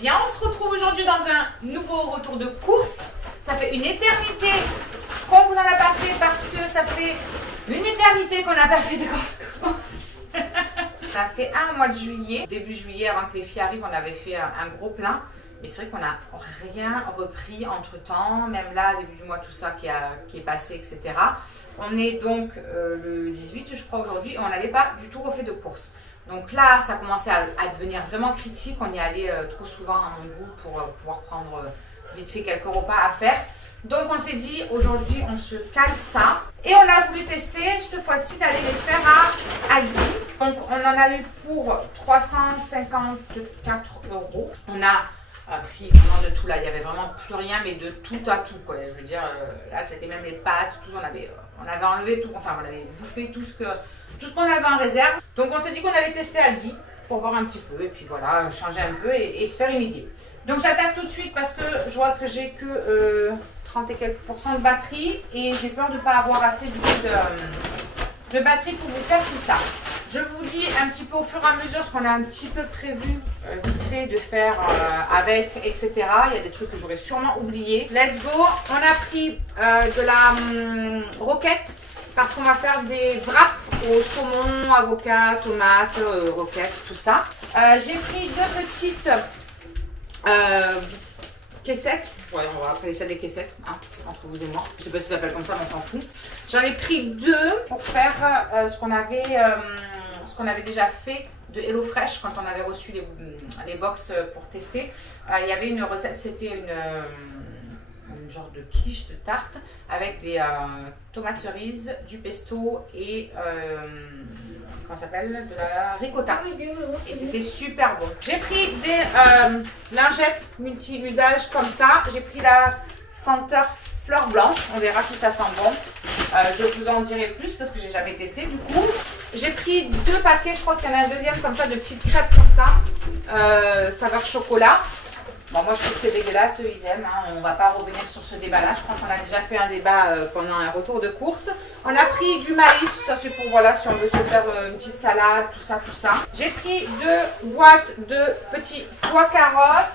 bien, on se retrouve aujourd'hui dans un nouveau retour de course. Ça fait une éternité qu'on vous en a pas fait parce que ça fait une éternité qu'on n'a pas fait de course. On a fait un mois de juillet, début juillet avant que les filles arrivent, on avait fait un gros plein. Mais c'est vrai qu'on n'a rien repris entre temps, même là, début du mois, tout ça qui est passé, etc. On est donc le 18, je crois, aujourd'hui, et on n'avait pas du tout refait de course. Donc là, ça commençait à devenir vraiment critique. On y allait trop souvent à mon goût pour pouvoir prendre vite fait quelques repas à faire. Donc on s'est dit, aujourd'hui, on se cale ça. Et on a voulu tester, cette fois-ci, d'aller les faire à Aldi. Donc on en a eu pour 354 €. On a pris vraiment de tout là, il n'y avait vraiment plus rien, mais de tout à tout quoi. Je veux dire, là c'était même les pâtes, tout, on avait enlevé tout, enfin on avait bouffé tout ce qu'on avait en réserve. Donc on s'est dit qu'on allait tester Aldi pour voir un petit peu et puis voilà, changer un peu et se faire une idée. Donc j'attaque tout de suite parce que je vois que j'ai que 30 et quelques % de batterie et j'ai peur de ne pas avoir assez du coup de batterie pour vous faire tout ça. Je vous dis un petit peu au fur et à mesure ce qu'on a un petit peu prévu vite fait de faire avec, etc. Il y a des trucs que j'aurais sûrement oublié. Let's go. On a pris de la roquette parce qu'on va faire des wraps au saumon, avocat, tomate, roquette, tout ça. J'ai pris deux petites caissettes. Ouais, on va appeler ça des caissettes, hein, entre vous et moi. Je sais pas si ça s'appelle comme ça, mais on s'en fout. J'en ai pris deux pour faire ce qu'on avait déjà fait de HelloFresh quand on avait reçu les box pour tester. Il y avait une recette, c'était une genre de quiche de tarte avec des tomates cerises, du pesto et comment ça s'appelle, de la ricotta. Et c'était super bon. J'ai pris des lingettes multi-usage comme ça. J'ai pris la senteur fleur blanche. On verra si ça sent bon. Je vous en dirai plus parce que j'ai jamais testé du coup. J'ai pris deux paquets, je crois qu'il y en a un deuxième comme ça, de petites crêpes comme ça, saveur chocolat. Bon, moi je trouve que c'est dégueulasse, eux ils aiment, hein. On va pas revenir sur ce débat là, je crois qu'on a déjà fait un débat pendant un retour de course. On a pris du maïs, ça c'est pour voilà si on veut se faire une petite salade, tout ça. J'ai pris deux boîtes de petits pois carottes.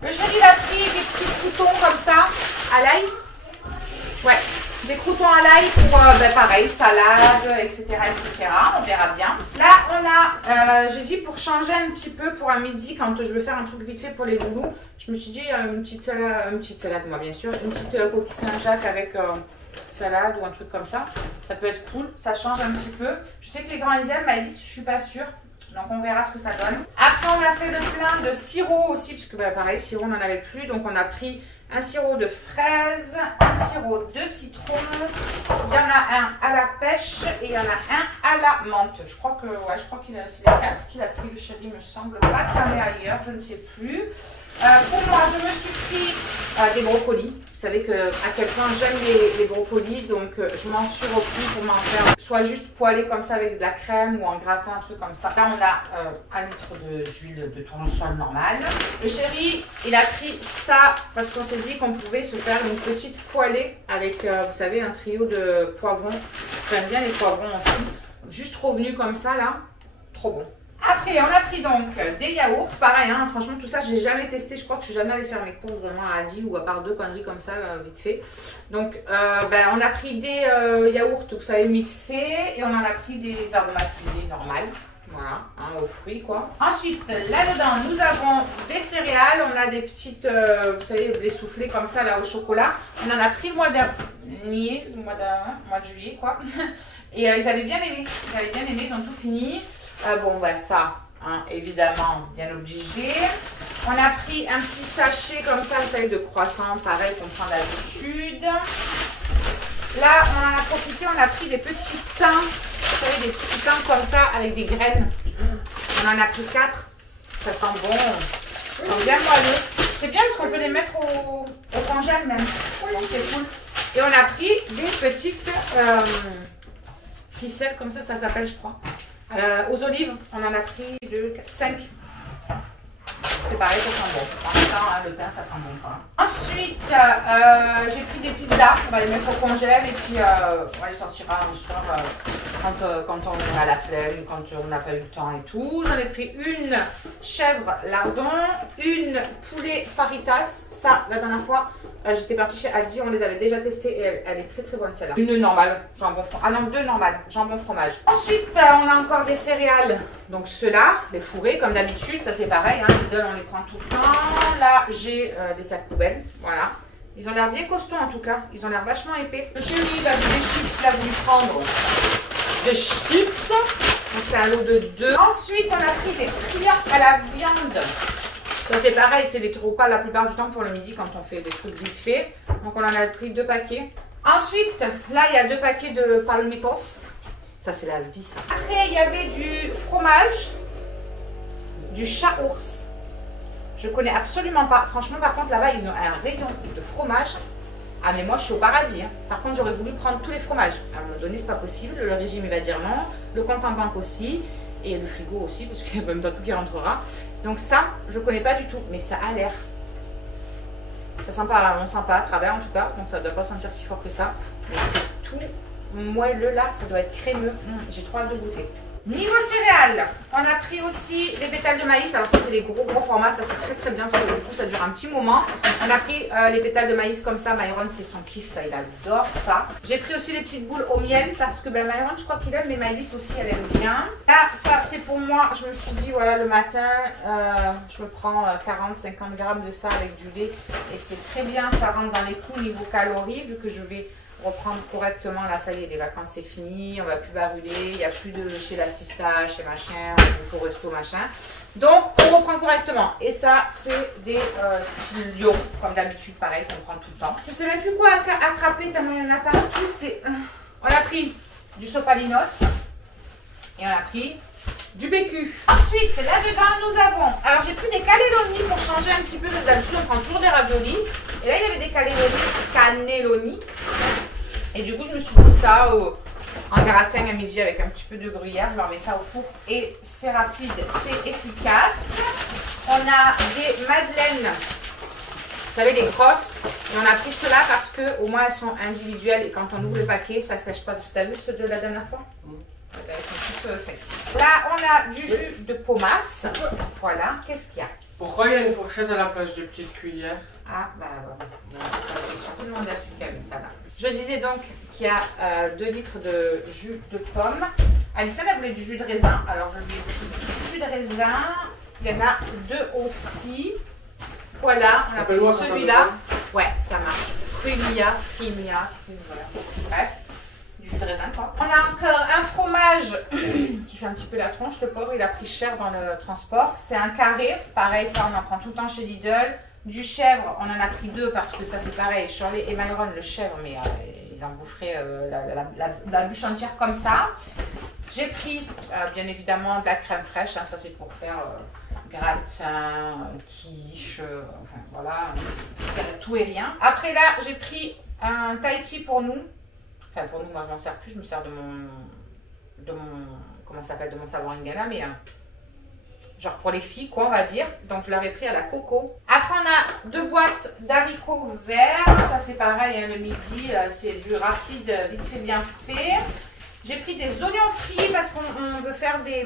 Le chéri il a pris des petits croutons comme ça, à l'ail. Ouais, des croutons à l'ail pour pareil, salade, etc., etc. On verra bien. Là, on a, j'ai dit pour changer un petit peu pour un midi, quand je veux faire un truc vite fait pour les loulous, je me suis dit une petite salade, moi bien sûr, une petite coquille Saint-Jacques avec salade ou un truc comme ça. Ça peut être cool, ça change un petit peu. Je sais que les grands ils aiment, Alice, je suis pas sûre. Donc on verra ce que ça donne. Après on a fait le plein de sirop aussi, parce que pareil, sirop on n'en avait plus. Donc on a pris un sirop de fraise, un sirop de citron. Il y en a un à la pêche et il y en a un à la menthe. Je crois que c'est les 4 qu'il a pris, le chéri me semble pas qu'il y en ait ailleurs, je ne sais plus. Pour moi, je me suis pris des brocolis. Vous savez à quel point j'aime les brocolis, donc je m'en suis repris pour m'en faire soit juste poêler comme ça avec de la crème ou en gratin, un truc comme ça. Là, on a 1 litre d'huile de tournesol normale. Le chéri, il a pris ça parce qu'on s'est dit qu'on pouvait se faire une petite poêlée avec, vous savez, un trio de poivrons. J'aime bien les poivrons aussi. Juste revenu comme ça, là, trop bon. Après, on a pris donc des yaourts, pareil, hein, franchement tout ça j'ai jamais testé, je crois que je suis jamais allée faire mes courses vraiment à Aldi ou à part 2 conneries comme ça vite fait. Donc on a pris des yaourts, vous savez, mixés et on en a pris des aromatisés normales, voilà, hein, aux fruits quoi. Ensuite là-dedans nous avons des céréales, on a des petites, vous savez, les soufflés comme ça là au chocolat. On en a pris le mois dernier, mois de juillet quoi. Et ils avaient bien aimé, ils ont tout fini. Bon, ça, hein, évidemment, bien obligé. On a pris un petit sachet comme ça, vous savez, de croissants, pareil qu'on prend d'habitude. Là, on en a profité, on a pris des petits pains, vous savez, des petits pains comme ça, avec des graines. On en a pris 4. Ça sent bon, ils sont bien moelleux. C'est bien parce qu'on peut les mettre au congèle même, donc c'est cool. Et on a pris des petites ficelles comme ça s'appelle, je crois. Aux olives, on en a pris 5. C'est c'est pareil, ça sent bon. En même temps, hein, le pain, ça sent bon quand même. Ensuite, j'ai pris des pizzas. On va les mettre au congèle et puis on les sortira un soir quand on a la flemme, quand on n'a pas eu le temps et tout. J'en ai pris une chèvre lardon, une poulet faritas. Ça, la dernière fois, j'étais partie chez Aldi, on les avait déjà testées et elle est très très bonne celle-là. Une normale, jambon fromage. Ah non, deux normales, jambon fromage. Ensuite, on a encore des céréales. Donc ceux-là, les fourrés, comme d'habitude, ça c'est pareil, hein, Lidl, on les prend tout le temps. Là, j'ai des sacs poubelles, voilà. Ils ont l'air bien costauds en tout cas, ils ont l'air vachement épais. Le chéri, il a vu des chips, il a voulu prendre des chips. Donc c'est un lot de 2. Ensuite, on a pris des frires à la viande. Ça c'est pareil, c'est des repas la plupart du temps pour le midi quand on fait des trucs vite fait. Donc on en a pris 2 paquets. Ensuite, là il y a 2 paquets de palmitos. Ça c'est la vie ça. Après il y avait du fromage, du chat ours. Je connais absolument pas. Franchement par contre là-bas ils ont un rayon de fromage. Ah mais moi je suis au paradis. Hein. Par contre j'aurais voulu prendre tous les fromages. À un moment donné c'est pas possible. Le régime il va dire non. Le compte en banque aussi. Et le frigo aussi parce qu'il y a même pas tout qui rentrera. Donc ça je connais pas du tout. Mais ça a l'air. Ça sent pas, on sent pas à travers en tout cas. Donc ça doit pas sentir si fort que ça. Mais c'est tout moelleux là. Ça doit être crémeux. J'ai trop hâte de goûter. Niveau céréales, on a pris aussi les pétales de maïs. Alors ça c'est les gros formats, ça c'est très très bien parce que du coup ça dure un petit moment. On a pris les pétales de maïs comme ça. Myron c'est son kiff, ça il adore ça. J'ai pris aussi les petites boules au miel parce que Myron je crois qu'il aime, mais Maëlys aussi elle aime bien. Là ça c'est pour moi, je me suis dit voilà le matin je me prends 40-50 grammes de ça avec du lait et c'est très bien, ça rentre dans les clous niveau calories vu que je vais reprendre correctement. Là ça y est, les vacances c'est fini, on va plus baruler, il n'y a plus de chez la Sista, chez machin, au Faux Resto machin, donc on reprend correctement. Et ça c'est des stylios comme d'habitude, pareil qu'on prend tout le temps. Je sais même plus quoi attraper tellement il y en a partout. C'est on a pris du sopalinos et on a pris du bécu. Ensuite là-dedans nous avons, alors j'ai pris des cannelloni pour changer un petit peu parce que d'habitude on prend toujours des raviolis et là il y avait des cannelloni. Et du coup, je me suis dit ça en gratin à midi avec un petit peu de gruyère. Je leur mets ça au four et c'est rapide, c'est efficace. On a des madeleines, vous savez, des grosses. Et on a pris ceux-là parce que au moins elles sont individuelles et quand on ouvre le paquet, ça ne sèche pas. Tu as vu ceux de la dernière fois? Elles sont tous secs. Là, on a du jus de pomasse. Voilà, qu'est-ce qu'il y a? Pourquoi il y a une fourchette à la place de petite cuillère? Ah, bah voilà. C'est surtout le monde à celui qui a mis ça là. Je disais donc qu'il y a 2 litres de jus de pomme. Alison, elle voulait du jus de raisin. Alors, je lui ai pris du jus de raisin. Il y en a 2 aussi. Voilà, on a pris celui-là. Ouais, ça marche. Fruimia, voilà. Bref, du jus de raisin quoi. On a encore un fromage qui fait un petit peu la tronche. Le pauvre, il a pris cher dans le transport. C'est un carré. Pareil, ça, on en prend tout le temps chez Lidl. Du chèvre, on en a pris 2 parce que ça c'est pareil. Shirley et Myron, le chèvre, mais ils en boufferaient la bûche entière comme ça. J'ai pris bien évidemment de la crème fraîche. Hein, ça c'est pour faire gratin, quiche, enfin voilà, tout et rien. Après là, j'ai pris un Tahiti pour nous. Enfin pour nous, moi je m'en sers plus, je me sers de mon comment ça s'appelle, de mon savon Ingala, mais genre pour les filles quoi on va dire. Donc je l'avais pris à la coco. Après on a 2 boîtes d'haricots verts. Ça c'est pareil hein, le midi, c'est du rapide, vite fait bien fait. J'ai pris des oignons frits parce qu'on veut faire des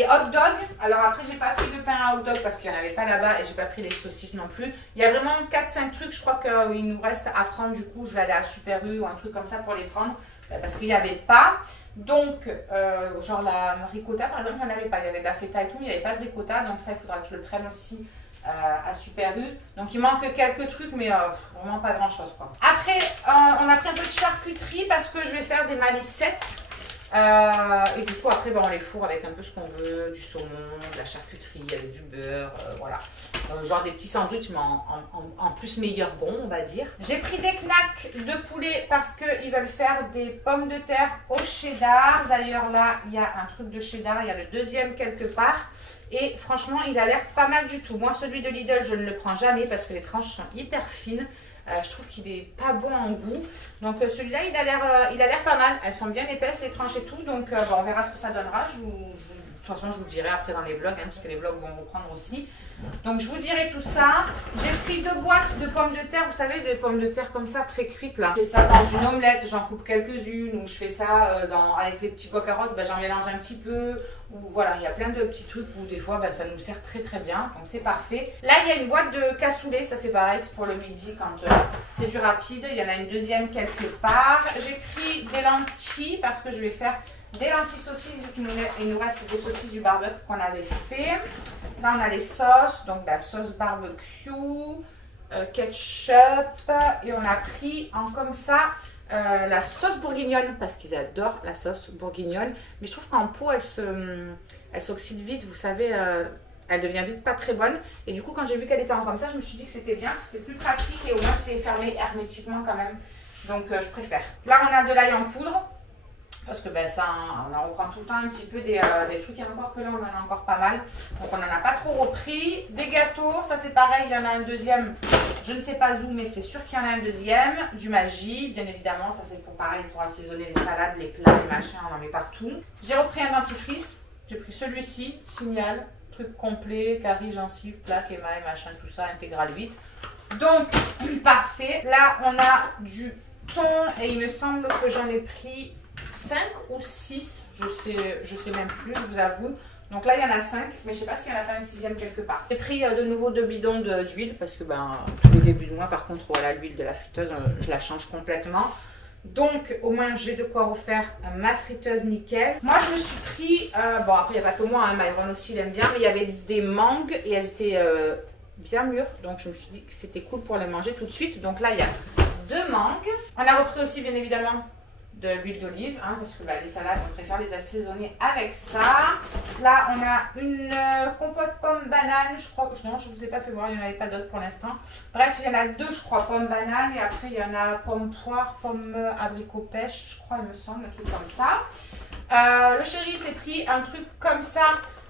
hot dogs. Alors après j'ai pas pris de pain à hot dog parce qu'il n'y en avait pas là-bas et j'ai pas pris les saucisses non plus. Il y a vraiment 4-5 trucs, je crois qu'il nous reste à prendre. Du coup je vais aller à Super U ou un truc comme ça pour les prendre parce qu'il n'y avait pas. Donc, genre la ricotta par exemple, il n'y en avait pas. Il y avait de la feta et tout, mais il n'y avait pas de ricotta. Donc ça, il faudra que je le prenne aussi à Super U. Donc il manque quelques trucs, mais vraiment pas grand chose quoi. Après, on a pris un peu de charcuterie parce que je vais faire des malicettes. Et du coup après on les fourre avec un peu ce qu'on veut, du saumon, de la charcuterie, avec du beurre, voilà. Genre des petits sandwichs mais en plus meilleur bon on va dire. J'ai pris des knacks de poulet parce qu'ils veulent faire des pommes de terre au cheddar. D'ailleurs là il y a un truc de cheddar, il y a le deuxième quelque part. Et franchement il a l'air pas mal du tout. Moi celui de Lidl je ne le prends jamais parce que les tranches sont hyper fines. Je trouve qu'il est pas bon en goût. Donc celui-là, il a l'air pas mal. Elles sont bien épaisses, les tranches et tout. Donc bon, on verra ce que ça donnera. Je vous toute façon, je vous le dirai après dans les vlogs, hein, parce que les vlogs vont reprendre aussi. Donc, je vous dirai tout ça. J'ai pris 2 boîtes de pommes de terre. Vous savez, des pommes de terre comme ça, pré-cuites là. Je fais ça dans une omelette, j'en coupe quelques-unes. Ou je fais ça avec les petits pois carottes, ben, j'en mélange un petit peu. Ou voilà, il y a plein de petits trucs où des fois, ben, ça nous sert très très bien. Donc, c'est parfait. Là, il y a une boîte de cassoulet. Ça, c'est pareil, c'est pour le midi quand c'est du rapide. Il y en a une deuxième quelque part. J'ai pris des lentilles parce que je vais faire des lentilles saucisses, vu qu'il nous reste des saucisses du barbecue qu'on avait fait. Là, on a les sauces, donc la sauce barbecue, ketchup, et on a pris en comme ça la sauce bourguignonne, parce qu'ils adorent la sauce bourguignonne. Mais je trouve qu'en pot, elle s'oxyde vite, vous savez, elle devient vite pas très bonne. Et du coup, quand j'ai vu qu'elle était en comme ça, je me suis dit que c'était bien, c'était plus pratique, et au moins c'est fermé hermétiquement quand même. Donc, je préfère. Là, on a de l'ail en poudre. Parce que ben, ça, on en reprend tout le temps un petit peu des trucs, et encore que là, on en a encore pas mal. Donc, on n'en a pas trop repris. Des gâteaux, ça c'est pareil, il y en a un deuxième. Je ne sais pas où, mais c'est sûr qu'il y en a un deuxième. Du Maggi, bien évidemment, ça c'est pour pareil, pour assaisonner les salades, les plats, les machins, on en met partout. J'ai repris un dentifrice. J'ai pris celui-ci, Signal, truc complet, carie, gencive, plaque, émail, machin, tout ça, intégral 8. Donc, parfait. Là, on a du thon et il me semble que j'en ai pris 5 ou 6, je sais même plus, je vous avoue. Donc là, il y en a 5, mais je ne sais pas s'il n'y en a pas un 6e quelque part. J'ai pris de nouveau 2 bidons d'huile parce que tous les débuts de mois, par contre, voilà, l'huile de la friteuse, je la change complètement. Donc, au moins, j'ai de quoi refaire ma friteuse nickel. Moi, je me suis pris, bon, après, il n'y a pas que moi, hein, Myron aussi, il aime bien, mais il y avait des mangues et elles étaient bien mûres. Donc, je me suis dit que c'était cool pour les manger tout de suite. Donc là, il y a 2 mangues. On a repris aussi, bien évidemment, de l'huile d'olive, hein, parce que les salades, on préfère les assaisonner avec ça. Là, on a une compote pomme banane, je crois. Non, je ne vous ai pas fait voir, il n'y en avait pas d'autres pour l'instant. Bref, il y en a 2, je crois, pomme banane, et après, il y en a pomme poire, pomme abricot pêche, je crois, il me semble, un truc comme ça. Le chéri s'est pris un truc comme ça,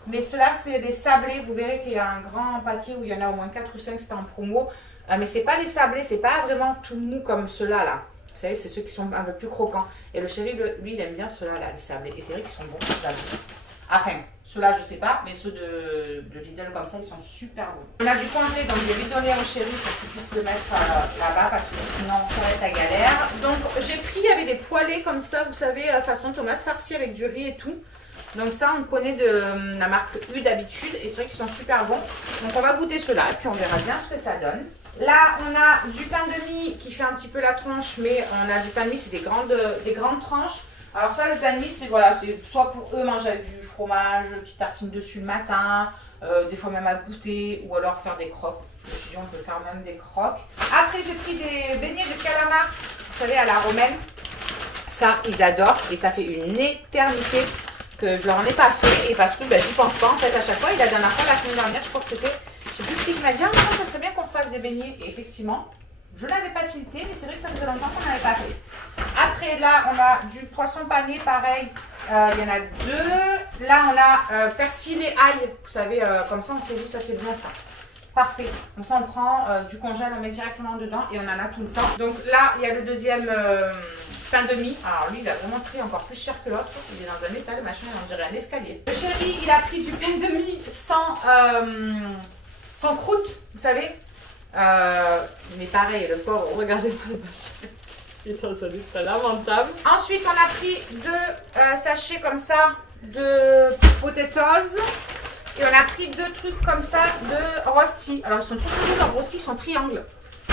mais ceux-là, c'est des sablés. Vous verrez qu'il y a un grand paquet où il y en a au moins 4 ou 5, c'était en promo. Mais c'est pas des sablés, c'est pas vraiment tout mou comme ceux-là, là. Vous savez, c'est ceux qui sont un peu plus croquants. Et le chéri, lui, il aime bien ceux-là, là, les sablés. Et c'est vrai qu'ils sont bons, j'avoue. Enfin, ceux-là, je sais pas, mais ceux de Lidl comme ça, ils sont super bons. On a du congelé, donc je vais donner au chéri pour qu'il puisse le mettre là-bas, parce que sinon, ça va être la galère. Donc, j'ai pris, il y avait des poêlés comme ça, vous savez, façon tomate farcie avec du riz et tout. Donc ça, on connaît de la marque U d'habitude, et c'est vrai qu'ils sont super bons. Donc, on va goûter ceux-là, et puis on verra bien ce que ça donne. Là, on a du pain de mie qui fait un petit peu la tronche, mais on a du pain de mie, c'est des grandes tranches. Alors ça, le pain de mie, c'est voilà, soit pour eux manger avec du fromage qui tartine dessus le matin, des fois même à goûter, ou alors faire des croques. Je me suis dit, on peut faire même des croques. Après, j'ai pris des beignets de calamar, vous savez, à la romaine. Ça, ils adorent, et ça fait une éternité que je leur en ai pas fait, et parce que j'y pense pas, en fait, à chaque fois. Et la dernière fois, la semaine dernière, je crois que c'était... Je sais plus qui m'a dit, ah, ça serait bien qu'on fasse des beignets. Et effectivement, je n'avais pas tilté, mais c'est vrai que ça faisait longtemps qu'on n'avait pas fait. Après, là, on a du poisson pané, pareil. Il y en a 2. Là, on a persil et ail. Vous savez, comme ça, on s'est dit, ça c'est bien ça. Parfait. Comme ça, on prend du congèle, on met directement dedans et on en a tout le temps. Donc là, il y a le deuxième pain de mie. Alors lui, il a vraiment pris encore plus cher que l'autre. Il est dans un étal, machin, on dirait un escalier. Le chéri, il a pris du pain de mie sans croûte, vous savez. Mais pareil, le pauvre, regardez-moi le machin. Il est dans un état lamentable. Ensuite, on a pris 2 sachets comme ça de potatoes. Et on a pris 2 trucs comme ça de rosti. Alors, ils sont trop chelous, leurs rosti, ils sont triangles.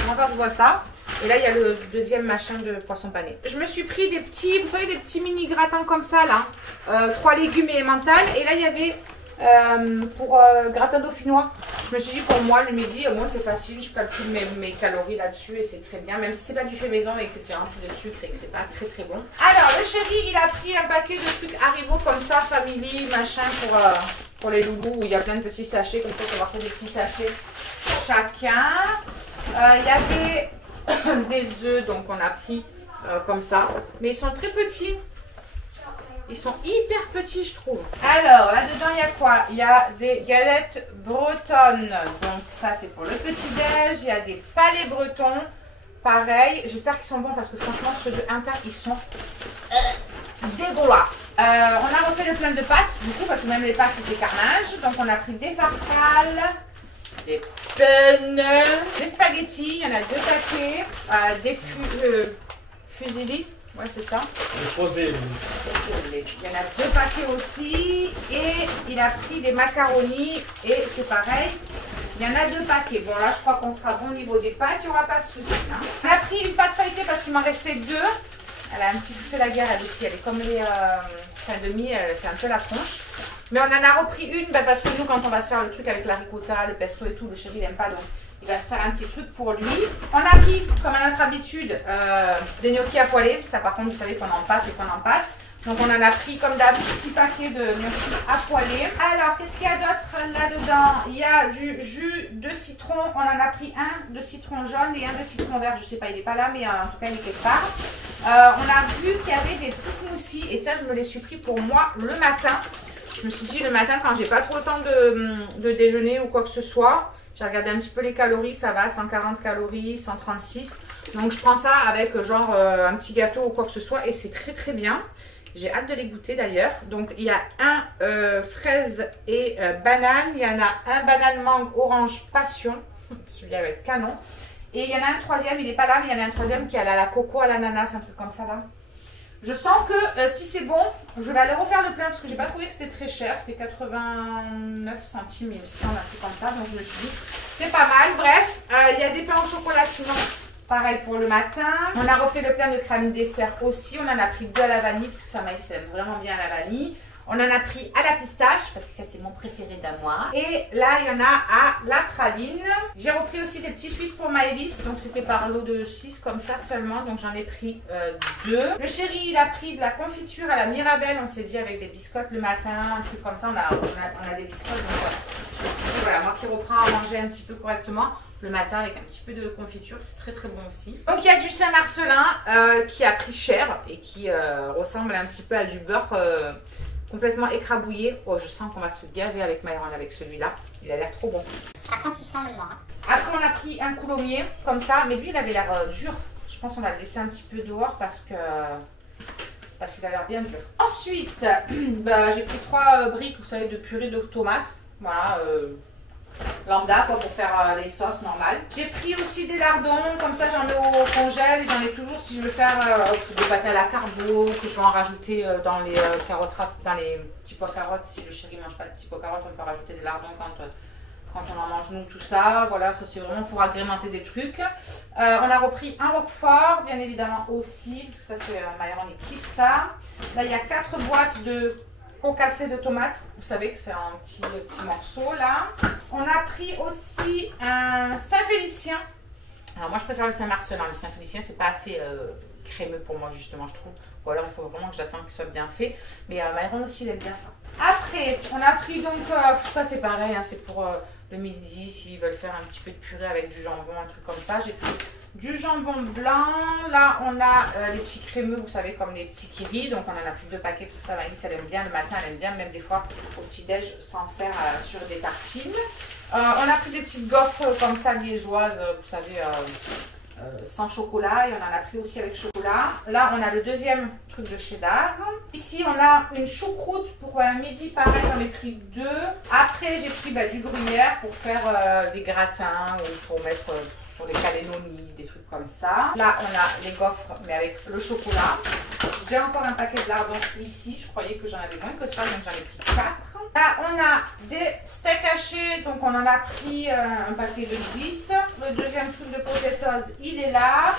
Encore, je vois ça. Et là, il y a le deuxième machin de poisson pané. Je me suis pris des petits, vous savez, des petits mini gratins comme ça, là. 3 légumes et emmental. Et là, il y avait pour gratin dauphinois. Je me suis dit, pour moi, le midi, au moins, c'est facile. Je calcule mes calories là-dessus et c'est très bien. Même si c'est pas du fait maison et que c'est rempli de sucre et que c'est pas très très bon. Alors, le chéri, il a pris un paquet de trucs Haribo comme ça, Family, machin, pour les loulous, où il y a plein de petits sachets. Comme ça, on va faire des petits sachets chacun. Il y avait des œufs, donc on a pris comme ça. Mais ils sont très petits. Ils sont hyper petits, je trouve. Alors, là-dedans, il y a quoi? Il y a des galettes bretonnes. Donc, ça, c'est pour le petit-déj. Il y a des palais bretons. Pareil. J'espère qu'ils sont bons parce que franchement, ceux de Inter, ils sont dégueulasse. On a refait le plein de pâtes, du coup, parce que même les pâtes c'était carnage. Donc on a pris des farfales, des penne, des spaghettis, il y en a 2 paquets, des fusilli, ouais c'est ça. Le frozen. Il y en a 2 paquets aussi, et il a pris des macaronis, et c'est pareil. Il y en a 2 paquets. Bon, là, je crois qu'on sera bon au niveau des pâtes. Il n'y aura pas de souci. Hein. On a pris une pâte feuilletée parce qu'il m'en restait 2. Elle a un petit peu fait la guerre, elle aussi. Elle est comme les fin demi, elle fait un peu la tronche. Mais on en a repris une parce que nous, quand on va se faire le truc avec la ricotta, le pesto et tout, le chéri, il n'aime pas. Donc, il va se faire un petit truc pour lui. On a pris, comme à notre habitude, des gnocchis à poêler. Ça, par contre, vous savez qu'on en passe et qu'on en passe. Donc on en a pris comme d'hab 6 paquets de gnocchis à poêler. Alors qu'est-ce qu'il y a d'autre là-dedans? Il y a du jus de citron. On en a pris un de citron jaune et un de citron vert. Je sais pas, il n'est pas là, mais en tout cas il est quelque part. On a vu qu'il y avait des petits smoothies et ça je me les suis pris pour moi le matin. Je me suis dit le matin quand j'ai pas trop le temps de déjeuner ou quoi que ce soit. J'ai regardé un petit peu les calories, ça va, 140 calories, 136. Donc je prends ça avec genre un petit gâteau ou quoi que ce soit et c'est très très bien. J'ai hâte de les goûter d'ailleurs. Donc il y a un fraise et banane. Il y en a un banane mangue orange passion. Celui-là va être canon. Et il y en a un troisième, il n'est pas là, mais il y en a un troisième qui a la coco à l'ananas, un truc comme ça là. Je sens que si c'est bon, je vais aller refaire le plein parce que j'ai pas trouvé que c'était très cher. C'était 89 centimes, il me semble, un truc comme ça. Donc je me suis dit, c'est pas mal. Bref, il y a des pains au chocolat sinon. Pareil pour le matin. On a refait le plein de crème dessert aussi. On en a pris 2 à la vanille parce que ça Maïs aime vraiment bien la vanille. On en a pris à la pistache parce que ça c'est mon préféré d'amour. Et là il y en a à la praline. J'ai repris aussi des petits suisses pour Maëlys. Donc c'était par lot de 6 comme ça seulement. Donc j'en ai pris 2. Le chéri il a pris de la confiture à la Mirabelle. On s'est dit avec des biscottes le matin, un truc comme ça. On a des biscottes. Donc je me suis dit voilà, moi qui reprends à manger un petit peu correctement. Le matin avec un petit peu de confiture, c'est très très bon aussi. Donc il y a du Saint-Marcelin qui a pris cher et qui ressemble un petit peu à du beurre complètement écrabouillé. Oh, je sens qu'on va se gaver avec Myron avec celui-là. Il a l'air trop bon. Par contre, il sent le mort. Après on a pris un coulommier comme ça, mais lui il avait l'air dur. Je pense qu'on va le laisser un petit peu dehors parce qu'il a l'air bien dur. Ensuite, j'ai pris 3 briques, vous savez, de purée de tomates. Voilà. Lambda quoi, pour faire les sauces normales. J'ai pris aussi des lardons, comme ça j'en ai au congèle et j'en ai toujours si je veux faire des pâtes à la carbo, que je vais en rajouter dans les carottes, dans les petits pois carottes. Si le chéri ne mange pas de petits pois carottes, on peut rajouter des lardons quand on en mange nous, tout ça. Voilà, ça c'est vraiment pour agrémenter des trucs. On a repris un roquefort, bien évidemment aussi, parce que ça c'est Myron il kiffe ça. Là il y a 4 boîtes de concassé de tomates, vous savez que c'est un petit morceau là. On a pris aussi un Saint-Félicien. Alors moi je préfère le Saint-Marcelin, le Saint-Félicien c'est pas assez crémeux pour moi justement je trouve. Ou alors il faut vraiment que j'attende qu'il soit bien fait. Mais Myron aussi il aime bien ça. Après on a pris donc, ça c'est pareil, hein, c'est pour le midi s'ils veulent faire un petit peu de purée avec du jambon, un truc comme ça. J'ai pris du jambon blanc. Là, on a les petits crémeux, vous savez, comme les petits kiris. Donc, on en a pris 2 paquets parce que ça, Maëlys, elle aime bien. Le matin, elle aime bien, même des fois au petit-déj, sans faire sur des tartines. On a pris des petites gaufres comme ça, liégeoises, vous savez, sans chocolat. Et on en a pris aussi avec chocolat. Là, on a le deuxième truc de cheddar. Ici, on a une choucroute pour midi. Pareil, j'en ai pris 2. Après, j'ai pris du gruyère pour faire des gratins ou pour mettre... sur les cannelloni, des trucs comme ça. Là, on a les gaufres, mais avec le chocolat. J'ai encore un paquet de lardons ici. Je croyais que j'en avais moins que ça, donc j'en ai pris 4. Là, on a des steaks hachés. Donc, on en a pris un paquet de 10. Le deuxième truc de potatoes, il est là.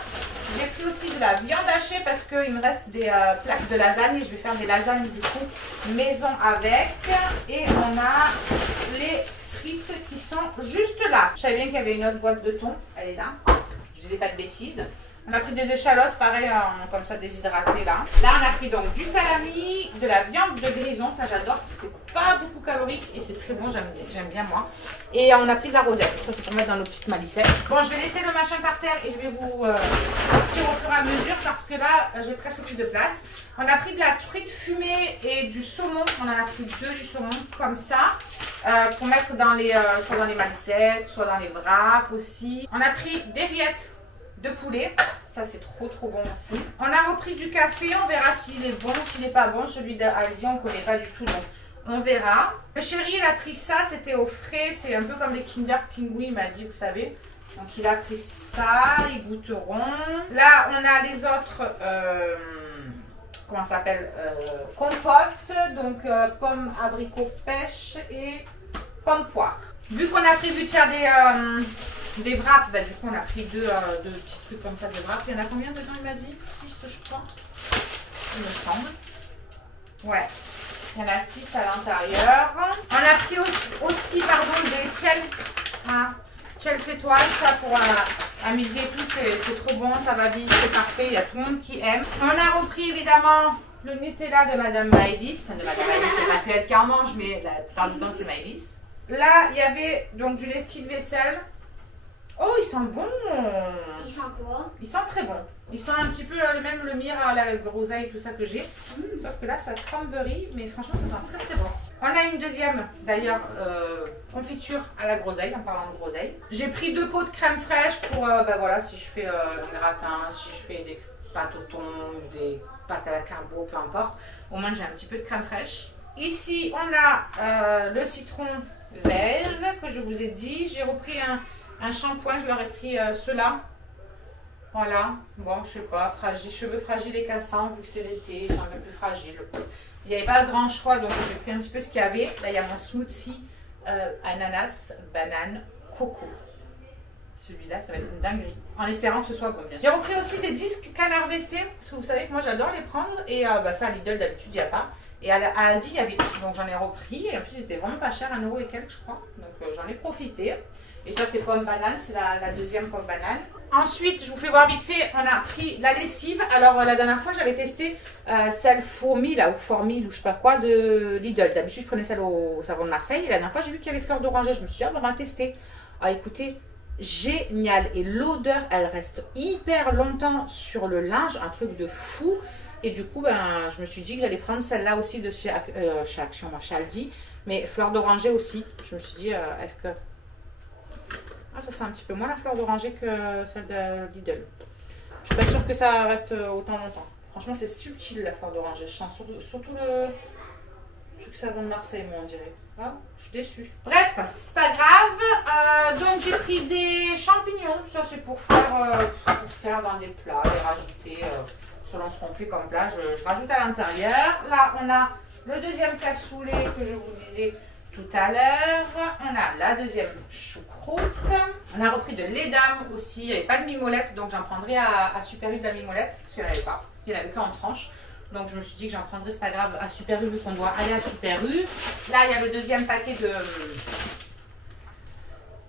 J'ai pris aussi de la viande hachée parce qu'il me reste des plaques de lasagne. Je vais faire des lasagnes, du coup, maison avec. Et on a les frites qui sont juste là. Je savais bien qu'il y avait une autre boîte de thon. Elle est là. Je disais pas de bêtises. On a pris des échalotes, pareil, comme ça, déshydratées là. Là, on a pris donc du salami, de la viande de grison. Ça, j'adore parce que c'est pas beaucoup calorique et c'est très bon. J'aime bien, moi. Et on a pris de la rosette. Ça, c'est pour mettre dans nos petites malicettes. Bon, je vais laisser le machin par terre et je vais vous sortir au fur et à mesure parce que là, j'ai presque plus de place. On a pris de la truite fumée et du saumon. On en a pris 2 du saumon, comme ça. Pour mettre dans les, soit dans les malicettes, soit dans les wraps aussi. On a pris des rillettes de poulet. Ça, c'est trop bon aussi. On a repris du café. On verra s'il est bon, s'il n'est pas bon. Celui d'Aldi, on ne connaît pas du tout. Donc, on verra. Le chéri, il a pris ça. C'était au frais. C'est un peu comme les Kinder Pingui, il m'a dit, vous savez. Donc, il a pris ça. Ils goûteront. Là, on a les autres... comment ça s'appelle, compote, donc pommes, abricots, pêche et pommes poire. Vu qu'on a prévu de faire des wraps, bah, du coup on a pris deux petits trucs comme ça de wraps. Il y en a combien dedans, il m'a dit? 6 je crois, il me semble. Ouais, il y en a 6 à l'intérieur. On a pris aussi pardon, des tiels. Voilà. Chelsea étoile, ça pour à midi et tout, c'est trop bon, ça va vite, c'est parfait, il y a tout le monde qui aime. On a repris évidemment le Nutella de Madame Maëlys. Enfin, de Madame Maëlys, c'est pas que elle qui en mange, mais la plupart du temps c'est Maëlys. Là, il y avait donc du liquide vaisselle. Oh, ils sont bons! Ils sont quoi? Ils sont très bons. Ils sont un petit peu même le mire à la groseille, tout ça que j'ai. Sauf que là, ça cranberry, mais franchement, ça sent très bon. On a une deuxième, d'ailleurs, confiture à la groseille, en parlant de groseille. J'ai pris 2 pots de crème fraîche pour, bah voilà, si je fais un gratin, si je fais des pâtes au thon, des pâtes à la carbo, peu importe. Au moins, j'ai un petit peu de crème fraîche. Ici, on a le citron vert que je vous ai dit. J'ai repris un shampoing, je leur ai pris ceux-là. Voilà, bon, je sais pas, cheveux fragiles et cassants, vu que c'est l'été, ils sont un peu plus fragiles. Il n'y avait pas grand choix, donc j'ai pris un petit peu ce qu'il y avait. Là, il y a mon smoothie ananas, banane, coco. Celui-là, ça va être une dinguerie. En espérant que ce soit bon, bien. J'ai repris aussi des disques canard WC, parce que vous savez que moi, j'adore les prendre. Et bah, ça, à Lidl, d'habitude, il n'y a pas. Et à Aldi, il y avait. Donc, j'en ai repris. Et en plus, c'était vraiment pas cher, 1 € et quelques, je crois. Donc, j'en ai profité. Et ça, c'est pomme banane, c'est la deuxième pomme banane. Ensuite, je vous fais voir vite fait, on a pris la lessive. Alors, la dernière fois, j'avais testé celle fourmi, là, ou formile, ou je sais pas quoi, de Lidl. D'habitude, je prenais celle au savon de Marseille. Et la dernière fois, j'ai vu qu'il y avait fleur d'oranger. Je me suis dit, on va tester. Ah, écoutez, génial. Et l'odeur, elle reste hyper longtemps sur le linge, un truc de fou. Et du coup, ben, je me suis dit que j'allais prendre celle-là aussi de chez Action, moi, chez Aldi. Mais fleur d'oranger aussi. Je me suis dit, est-ce que... Ah, ça sent un petit peu moins la fleur d'oranger que celle de Lidl. Je suis pas sûre que ça reste autant longtemps. Franchement, c'est subtil la fleur d'oranger. Je sens surtout le truc savon de Marseille, moi, on dirait. Ah, je suis déçue. Bref, c'est pas grave. Donc, j'ai pris des champignons. Ça, c'est pour faire dans des plats, les rajouter selon ce qu'on fait comme plat. Je rajoute à l'intérieur. Là, on a le deuxième cassoulet que je vous disais tout à l'heure. On a la deuxième choucroute. On a repris de lait d'âme aussi. Il n'y avait pas de mimolette, donc j'en prendrai à Super U de la mimolette, parce qu'il n'y en avait pas. Il n'y en avait qu'en tranche. Donc je me suis dit que j'en prendrais, c'est pas grave, à Super U, vu qu'on doit aller à Super U. Là, il y a le deuxième paquet de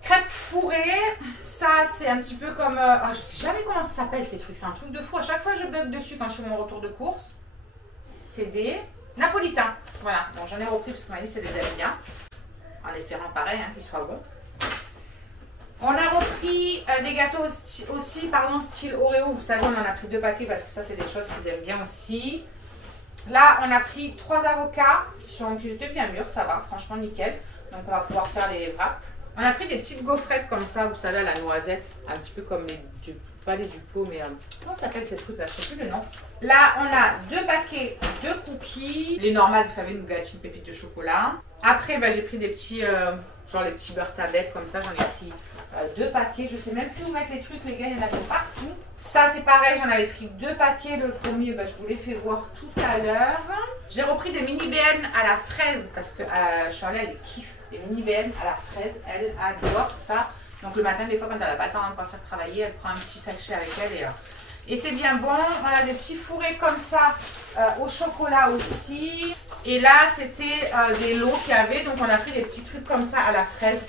crêpes fourrées. Ça, c'est un petit peu comme... je sais jamais comment ça s'appelle ces trucs. C'est un truc de fou. À chaque fois, je bug dessus quand je fais mon retour de course. C'est des napolitains. Voilà. Bon, j'en ai repris parce que m'a dit c'est des aime bien. En espérant pareil, hein, qu'ils soient bons. On a repris des gâteaux aussi, pardon, style Oreo. Vous savez, on en a pris 2 paquets parce que ça, c'est des choses qu'ils aiment bien aussi. Là, on a pris 3 avocats qui étaient bien mûrs, ça va, franchement nickel. Donc, on va pouvoir faire les wraps. On a pris des petites gaufrettes comme ça, vous savez, à la noisette. Un petit peu comme pas les Duplo, mais comment ça s'appelle ces trucs-là? Je ne sais plus le nom. Là, on a 2 paquets de cookies. Les normales, vous savez, nougatine, pépites de chocolat. Après, bah, j'ai pris des petits, genre les petits beurre tablettes comme ça. J'en ai pris 2 paquets. Je sais même plus où mettre les trucs, les gars, il y en a partout. Ça, c'est pareil, j'en avais pris 2 paquets. Le premier, bah, je vous l'ai fait voir tout à l'heure. J'ai repris des mini BN à la fraise parce que Charlie, elle kiffe les mini BN à la fraise. Elle adore ça. Donc, le matin, des fois, quand elle n'a pas le temps de partir travailler, elle prend un petit sachet avec elle et c'est bien bon. On a des petits fourrés comme ça au chocolat aussi. Et là, c'était des lots qu'il y avait. Donc, on a pris des petits trucs comme ça à la fraise.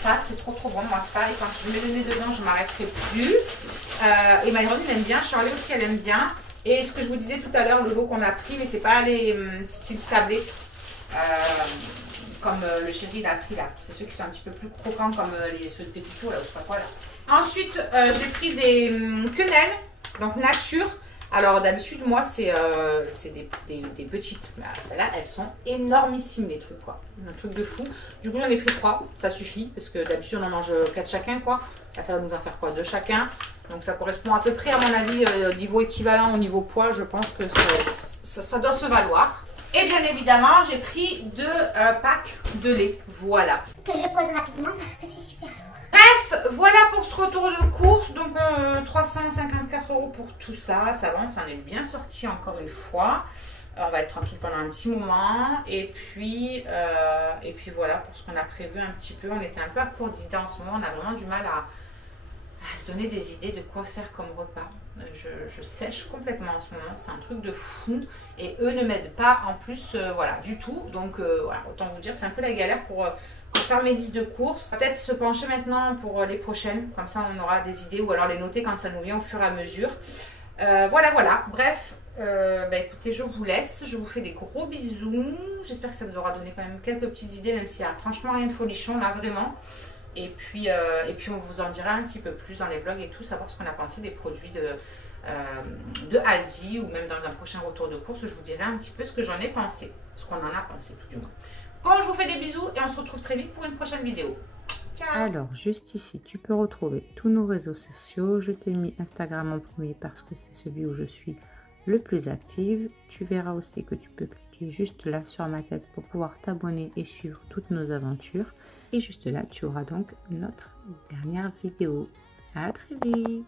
Ça, c'est trop bon. Moi, c'est pareil. Quand je mets le nez dedans, je ne m'arrêterai plus. Et Myron, il aime bien. Charlie aussi, elle aime bien. Et ce que je vous disais tout à l'heure, le lot qu'on a pris, mais ce n'est pas les styles sablés. Comme le chéri il a pris là. C'est ceux qui sont un petit peu plus croquants comme ceux de Pépito là, ou je sais pas quoi là. Ensuite, j'ai pris des quenelles, donc nature. Alors d'habitude moi c'est des petites, celles-là elles sont énormissimes les trucs quoi, un truc de fou. Du coup j'en ai pris 3, ça suffit parce que d'habitude on en mange 4 chacun quoi. Là ça va nous en faire quoi, 2 chacun. Donc ça correspond à peu près à mon avis niveau équivalent au niveau poids, je pense que ça doit se valoir. Et bien évidemment j'ai pris 2 packs de lait, voilà. Que je pose rapidement parce que c'est super lourd. Bref, voilà pour ce retour de course. Donc 354 € pour tout ça. Ça va, on s'en est bien sorti encore une fois. On va être tranquille pendant un petit moment. Et puis voilà pour ce qu'on a prévu un petit peu. On était un peu à court d'idées en ce moment. On a vraiment du mal à se donner des idées de quoi faire comme repas. Je sèche complètement en ce moment. C'est un truc de fou. Et eux ne m'aident pas en plus voilà, du tout. Donc voilà, autant vous dire, c'est un peu la galère pour faire mes listes de courses. Peut-être se pencher maintenant pour les prochaines, comme ça on aura des idées ou alors les noter quand ça nous vient au fur et à mesure. Voilà. Bref, écoutez, je vous laisse. Je vous fais des gros bisous. J'espère que ça vous aura donné quand même quelques petites idées, même s'il n'y a franchement rien de folichon là, vraiment. Et puis on vous en dira un petit peu plus dans les vlogs et tout, savoir ce qu'on a pensé des produits de Aldi ou même dans un prochain retour de course, je vous dirai un petit peu ce que j'en ai pensé, ce qu'on en a pensé tout du moins. Bon, je vous fais des bisous et on se retrouve très vite pour une prochaine vidéo. Ciao! Alors, juste ici, tu peux retrouver tous nos réseaux sociaux. Je t'ai mis Instagram en premier parce que c'est celui où je suis le plus active. Tu verras aussi que tu peux cliquer juste là sur ma tête pour pouvoir t'abonner et suivre toutes nos aventures. Et juste là, tu auras donc notre dernière vidéo. À très vite!